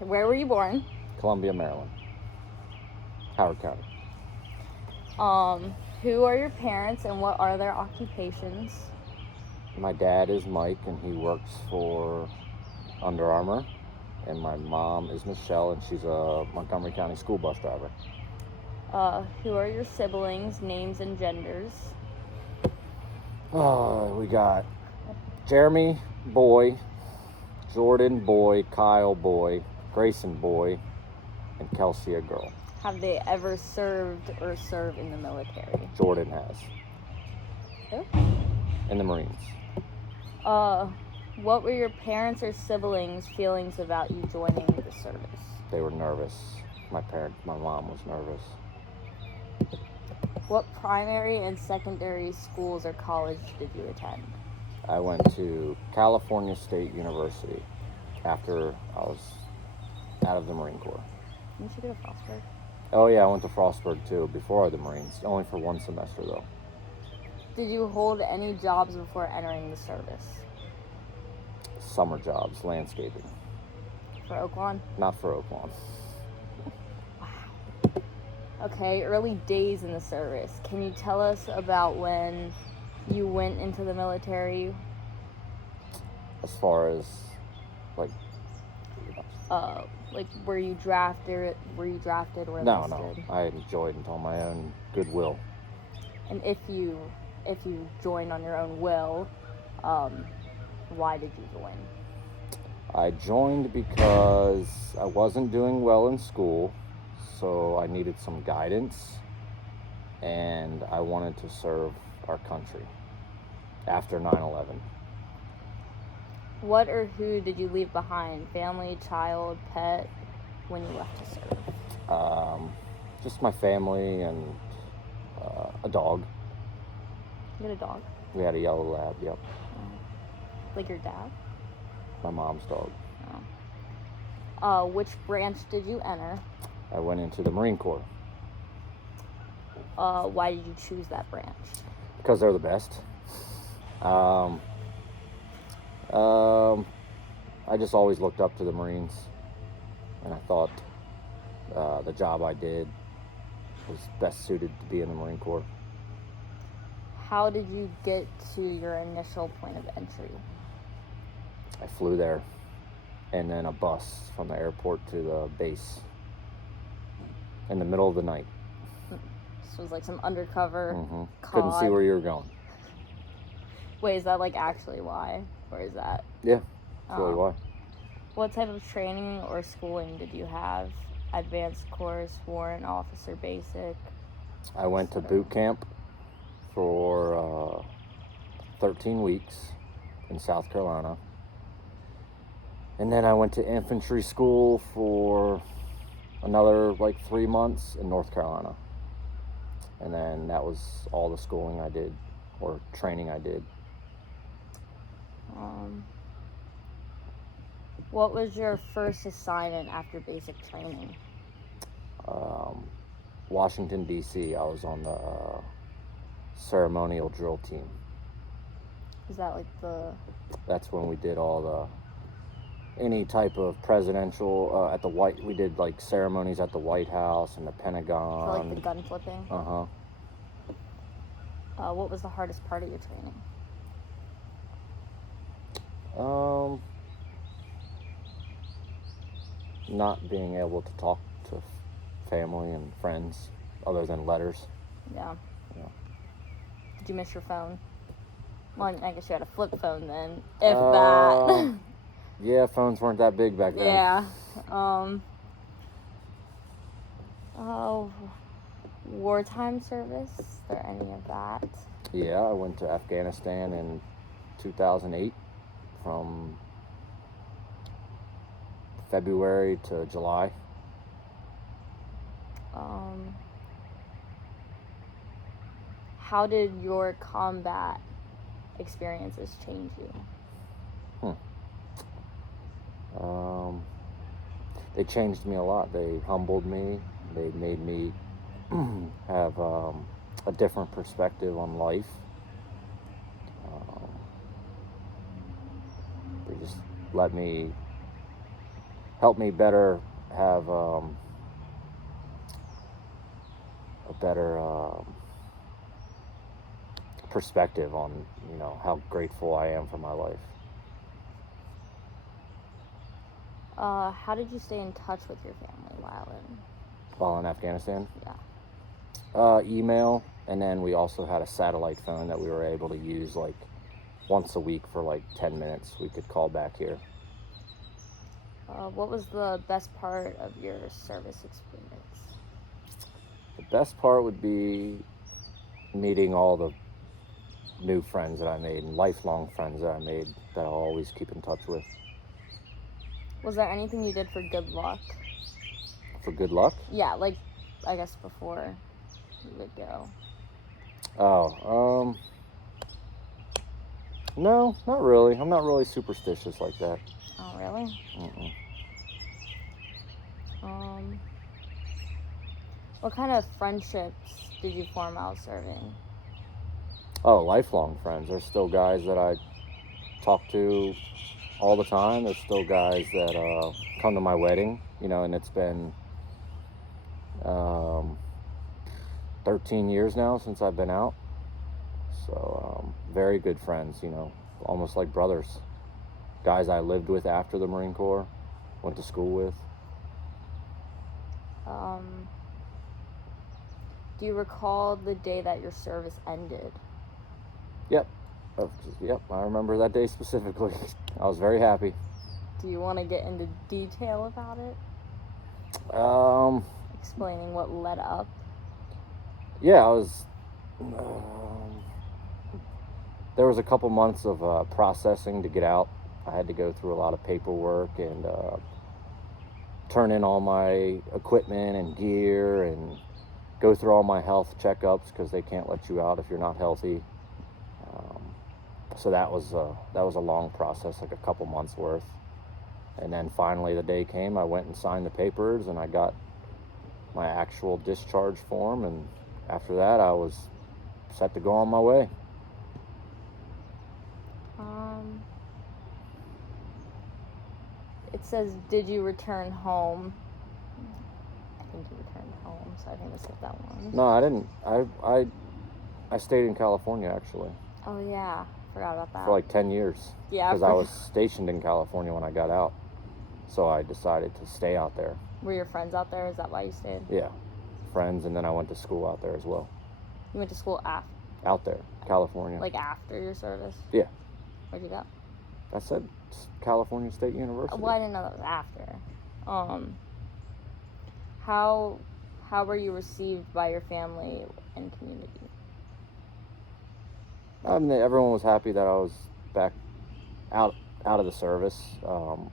Where were you born? Columbia, Maryland. Howard County. Who are your parents and what are their occupations? My dad is Mike, and he works for Under Armour. And my mom is Michelle, and she's a Montgomery County school bus driver. Who are your siblings, names, and genders? We got Jeremy, boy, Jordan, boy, Kyle, boy, Grayson, boy, and Kelsey, a girl. Have they ever served or serve in the military? Jordan has. Who? In the Marines. What were your parents or siblings' feelings about you joining the service? They were nervous. My mom was nervous. What primary and secondary schools or college did you attend? I went to California State University after I was out of the Marine Corps. Didn't you go to Frostburg? Oh yeah, I went to Frostburg too before the Marines, only for one semester though. Did you hold any jobs before entering the service? Summer jobs, landscaping. For Oaklawn? Not for Oaklawn. Okay, early days in the service. Can you tell us about when you went into the military? As far as, like were you drafted? Were you drafted or No. enlisted? I enjoyed it on my own goodwill. And if you joined on your own will, why did you join? I joined because I wasn't doing well in school, so I needed some guidance, and I wanted to serve our country after 9/11. What or who did you leave behind? Family, child, pet, when you left to serve? Just my family and a dog. You had a dog? We had a yellow lab, yep. Like your dad? My mom's dog. Which branch did you enter? I went into the Marine Corps. Why did you choose that branch? Because they're the best. I just always looked up to the Marines, and I thought the job I did was best suited to be in the Marine Corps. How did you get to your initial point of entry? I flew there, and then a bus from the airport to the base in the middle of the night. This was like some undercover Couldn't see where you were going. Wait, is that like actually why? Or is that? Yeah, that's really why. What type of training or schooling did you have? Advanced course, warrant officer, basic? I went to boot camp for 13 weeks in South Carolina. And then I went to infantry school for another like 3 months in North Carolina. And then that was all the schooling I did, or training I did. What was your first assignment after basic training? Washington, D.C. I was on the ceremonial drill team. Is that like That's when we did any type of presidential, we did like ceremonies at the White House and the Pentagon. for like the gun flipping? What was the hardest part of your training? Not being able to talk to family and friends other than letters. Yeah. Did you miss your phone? Well, I guess you had a flip phone then, if that. Yeah, phones weren't that big back then. Yeah. Wartime service? Is there any of that? Yeah, I went to Afghanistan in 2008 from February to July. How did your combat experiences change you? They changed me a lot. They humbled me. They made me have a different perspective on life. They just let me helped me better have a better perspective on, you know, how grateful I am for my life. How did you stay in touch with your family While in Afghanistan, Yeah. Email, and then we also had a satellite phone that we were able to use like once a week for like 10 minutes. We could call back here. What was the best part of your service experience? The best part would be meeting all the new friends that I made and lifelong friends that I made that I'll always keep in touch with. Was there anything you did for good luck? For good luck? Yeah, like, I guess before you would go. Oh, no, not really. I'm not really superstitious like that. Oh, really? Mm-mm. What kind of friendships did you form out serving? Oh, lifelong friends. There's still guys that I talk to all the time. There's still guys that come to my wedding, you know, and it's been 13 years now since I've been out. So, very good friends, you know, almost like brothers. Guys I lived with after the Marine Corps, went to school with. Do you recall the day that your service ended? Yep. Yep, I remember that day specifically. I was very happy. Do you want to get into detail about it? Explaining what led up? Yeah, I was... there was a couple months of processing to get out. I had to go through a lot of paperwork and turn in all my equipment and gear and go through all my health checkups because they can't let you out if you're not healthy. So that was a long process, like a couple months worth. And then finally the day came, I went and signed the papers and I got my actual discharge form, and after that I was set to go on my way. It says, did you return home? I think you returned home, so I think I skipped that one. No, I didn't. I stayed in California, actually. Oh, yeah. Forgot about that. For like 10 years. Yeah. Because I was stationed in California when I got out. So I decided to stay out there. Were your friends out there? Is that why you stayed? Yeah. Friends, and then I went to school out there as well. You went to school out there, California. Like after your service? Yeah. Where'd you go? I said California State University. Well, I didn't know that was after. How were you received by your family and community? Everyone was happy that I was back out of the service.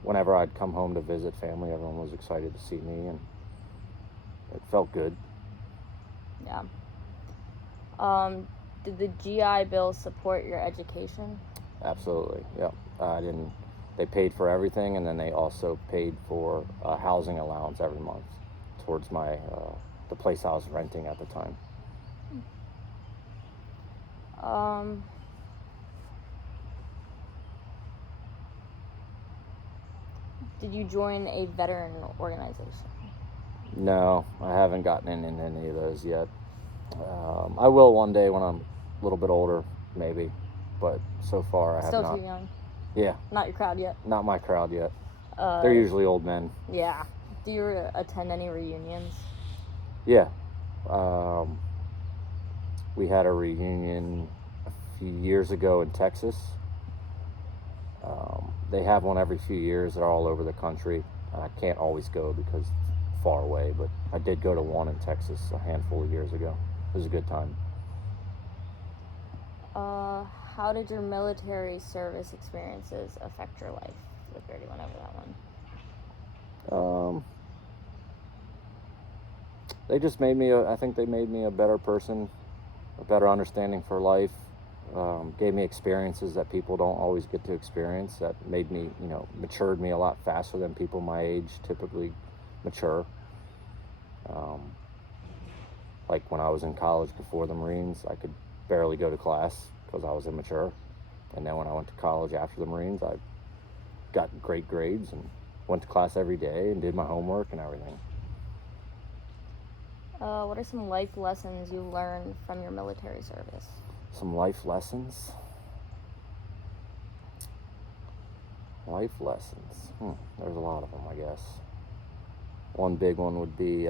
Whenever I'd come home to visit family, everyone was excited to see me, and it felt good. Yeah. Did the GI Bill support your education? Absolutely, yeah. They paid for everything, and then they also paid for a housing allowance every month towards the place I was renting at the time. Did you join a veteran organization? No, I haven't gotten in any of those yet. I will one day when I'm a little bit older, maybe, but so far I have not. Still too young? Yeah. Not your crowd yet? Not my crowd yet. They're usually old men. Yeah. Do you attend any reunions? Yeah. We had a reunion a few years ago in Texas. They have one every few years. They're all over the country. I can't always go because it's far away, but I did go to one in Texas a handful of years ago. It was a good time. How did your military service experiences affect your life? We already went over that one. They just made me, I think they made me a better person, a better understanding for life. Gave me experiences that people don't always get to experience, that made me, matured me a lot faster than people my age typically mature. Like when I was in college before the Marines, I could barely go to class because I was immature. And then when I went to college after the Marines, I got great grades and went to class every day and did my homework and everything. What are some life lessons you learned from your military service? Some life lessons? Life lessons. There's a lot of them, I guess. One big one would be,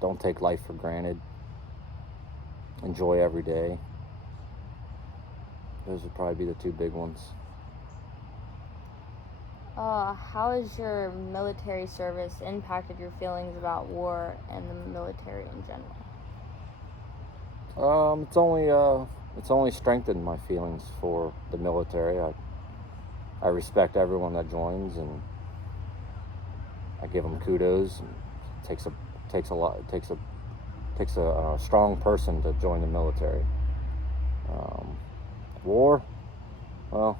don't take life for granted. Enjoy every day. Those would probably be the two big ones. How has your military service impacted your feelings about war and the military in general? It's only strengthened my feelings for the military. I respect everyone that joins, and I give them kudos. And it takes a strong person to join the military. War, well,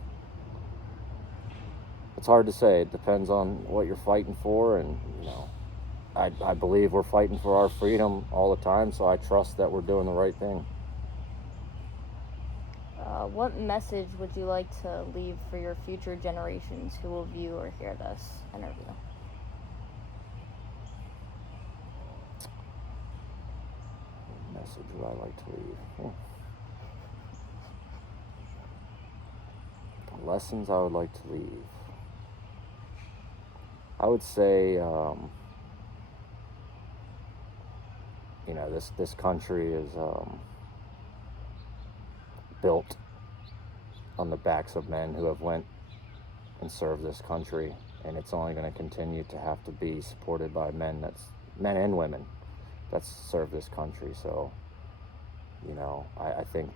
it's hard to say. It depends on what you're fighting for, and I believe we're fighting for our freedom all the time, so I trust that we're doing the right thing. What message would you like to leave for your future generations who will view or hear this interview? What message would I like to leave? Lessons I would like to leave. I would say, this country is built on the backs of men who have went and served this country, and it's only going to continue to have to be supported by men and women that's served this country. So, I think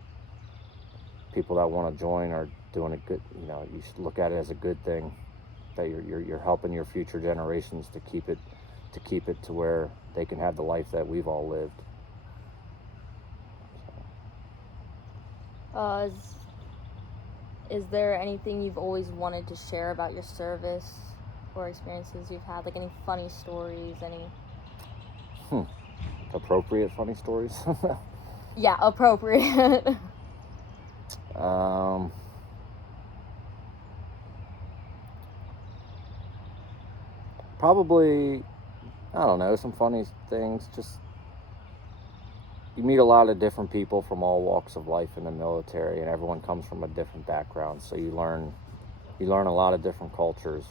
people that want to join are doing a good. You should look at it as a good thing, that you're helping your future generations to keep it to where they can have the life that we've all lived. Is there anything you've always wanted to share about your service or experiences you've had? Like any funny stories, any... Appropriate funny stories? Yeah, appropriate. Probably, I don't know, some funny things. Just, you meet a lot of different people from all walks of life in the military, and everyone comes from a different background. So you learn a lot of different cultures.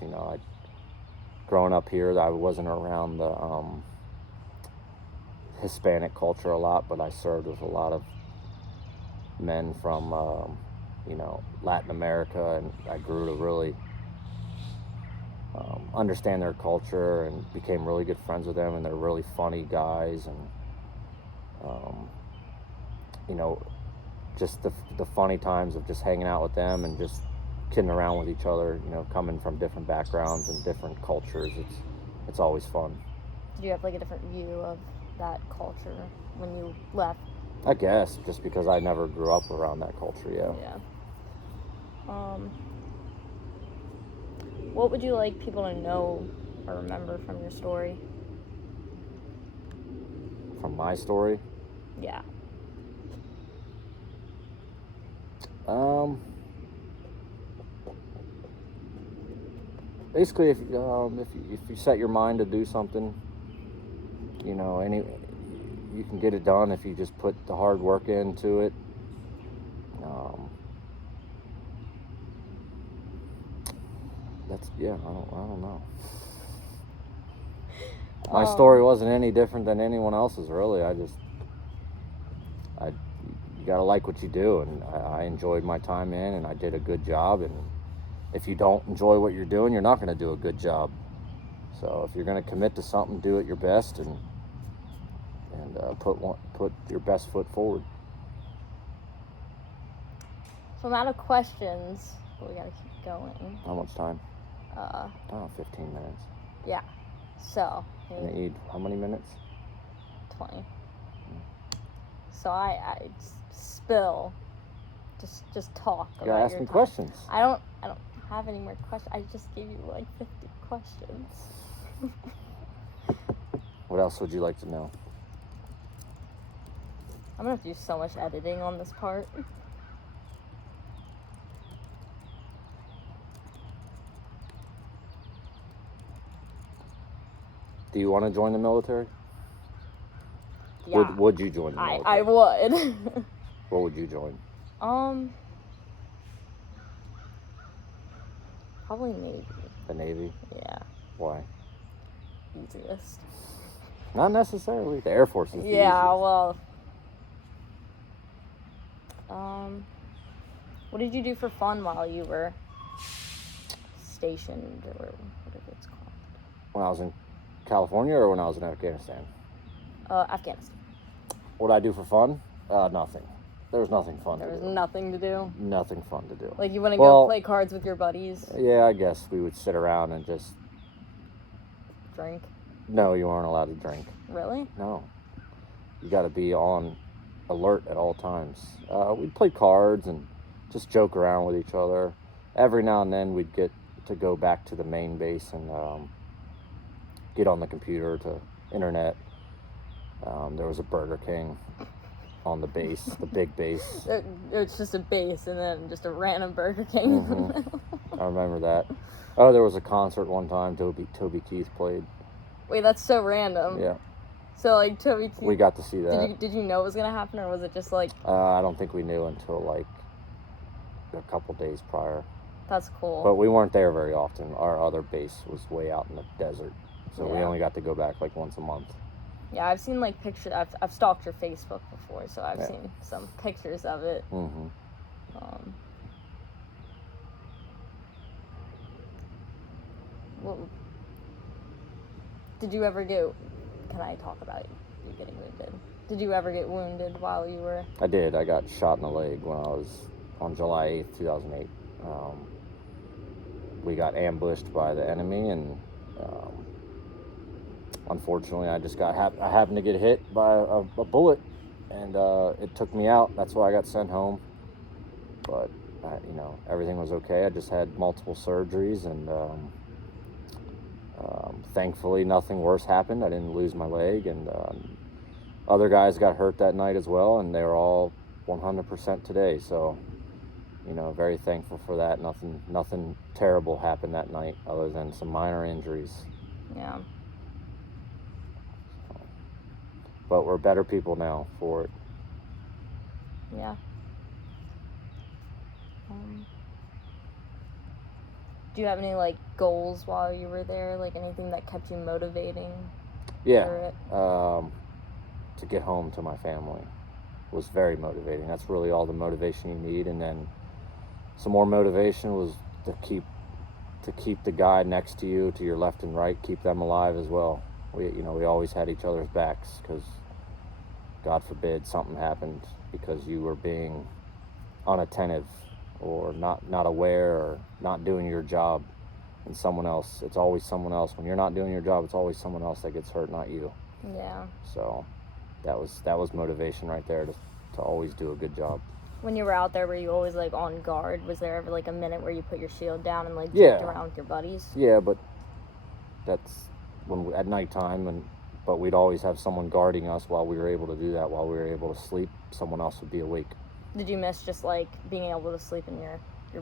Growing up here, I wasn't around the Hispanic culture a lot, but I served with a lot of men from Latin America, and I grew to really understand their culture and became really good friends with them, and they're really funny guys, and just the funny times of just hanging out with them and just kidding around with each other, coming from different backgrounds and different cultures. It's always fun. Did you have like a different view of that culture when you left? I guess, just because I never grew up around that culture, yeah. What would you like people to know or remember from your story? From my story? Yeah. Basically, if you set your mind to do something, you can get it done if you just put the hard work into it. I don't know. My story wasn't any different than anyone else's, really. You gotta like what you do, and I enjoyed my time in, and I did a good job. And if you don't enjoy what you're doing, you're not gonna do a good job. So if you're gonna commit to something, do it your best, and put your best foot forward. So I'm out of questions, but we gotta keep going. How much time? 15 minutes. Yeah. So. You need how many minutes? 20. So I spill. Just talk. You gotta ask me questions. I don't have any more questions. I just gave you like 50 questions. What else would you like to know? I'm gonna have to do so much editing on this part. Do you want to join the military? Yeah. Would you join the military? I would. What would you join? Probably Navy. The Navy? Yeah. Why? Easiest. Not necessarily. The Air Force is the Yeah, easiest. well. What did you do for fun while you were stationed, or whatever it's called? When I was in California or when I was in Afghanistan? Afghanistan. What did I do for fun? Nothing. There was nothing fun There to was do. nothing to do. Nothing fun to do. Like, you wouldn't Well, go play cards with your buddies? Yeah, I guess we would sit around and just... Drink? No, you aren't allowed to drink. Really? No. You got to be on alert at all times. We'd play cards and just joke around with each other. Every now and then we'd get to go back to the main base and get on the computer to internet. There was a Burger King on the base, the big base. It's just a base and then just a random Burger King. Mm-hmm. I remember that. Oh, there was a concert one time. Toby Keith played. Wait, that's so random. Yeah. So, like, Toby Keith... We got to see that. Did you know it was going to happen, or was it just, like... I don't think we knew until, like, a couple days prior. That's cool. But we weren't there very often. Our other base was way out in the desert. So we only got to go back, like, once a month. Yeah, I've seen, like, pictures... I've stalked your Facebook before, so I've seen some pictures of it. Mm-hmm. Well, did you ever get... Can I talk about you getting wounded? Did you ever get wounded while you were... I did. I got shot in the leg when I was on July 8th, 2008. We got ambushed by the enemy, and unfortunately, I happened to get hit by a bullet, and it took me out. That's why I got sent home. But everything was okay. I just had multiple surgeries, and thankfully, nothing worse happened. I didn't lose my leg, and other guys got hurt that night as well, and they were all 100% today. So, very thankful for that. Nothing terrible happened that night, other than some minor injuries. Yeah. But we're better people now for it. Yeah. Do you have any, like, goals while you were there? Like, anything that kept you motivating? Yeah. To get home to my family was very motivating. That's really all the motivation you need. And then some more motivation was to keep the guy next to you, to your left and right, keep them alive as well. We always had each other's backs, because God forbid something happened because you were being unattentive or not aware or not doing your job, and it's always someone else. When you're not doing your job, it's always someone else that gets hurt, not you. Yeah. So that was motivation right there to always do a good job. When you were out there, were you always, like, on guard? Was there ever, like, a minute where you put your shield down and, like, joked around with your buddies? Yeah, but that's at nighttime, but we'd always have someone guarding us while we were able to do that. While we were able to sleep, someone else would be awake. Did you miss just, like, being able to sleep in your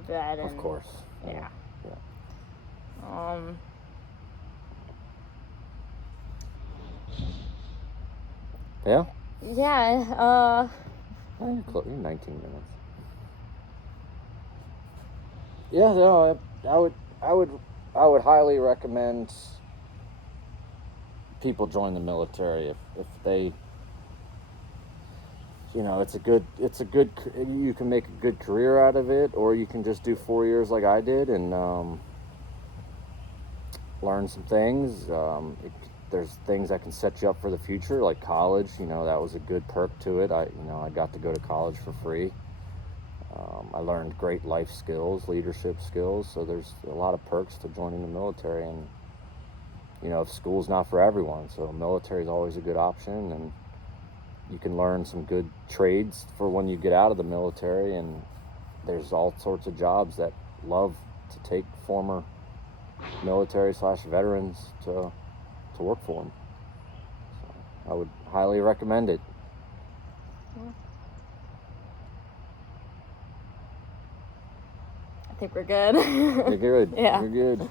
bed? Of course. Yeah. Yeah? Yeah, You're 19 minutes. Yeah, no, I would highly recommend people join the military if they, it's a good, you can make a good career out of it, or you can just do 4 years like I did and learn some things. There's things that can set you up for the future, like college. That was a good perk to it. I got to go to college for free. I learned great life skills, leadership skills. So there's a lot of perks to joining the military. And if school's not for everyone, so military is always a good option. And you can learn some good trades for when you get out of the military. And there's all sorts of jobs that love to take former military/veterans to work for them. So I would highly recommend it. I think we're good. You're good. Yeah. You're good.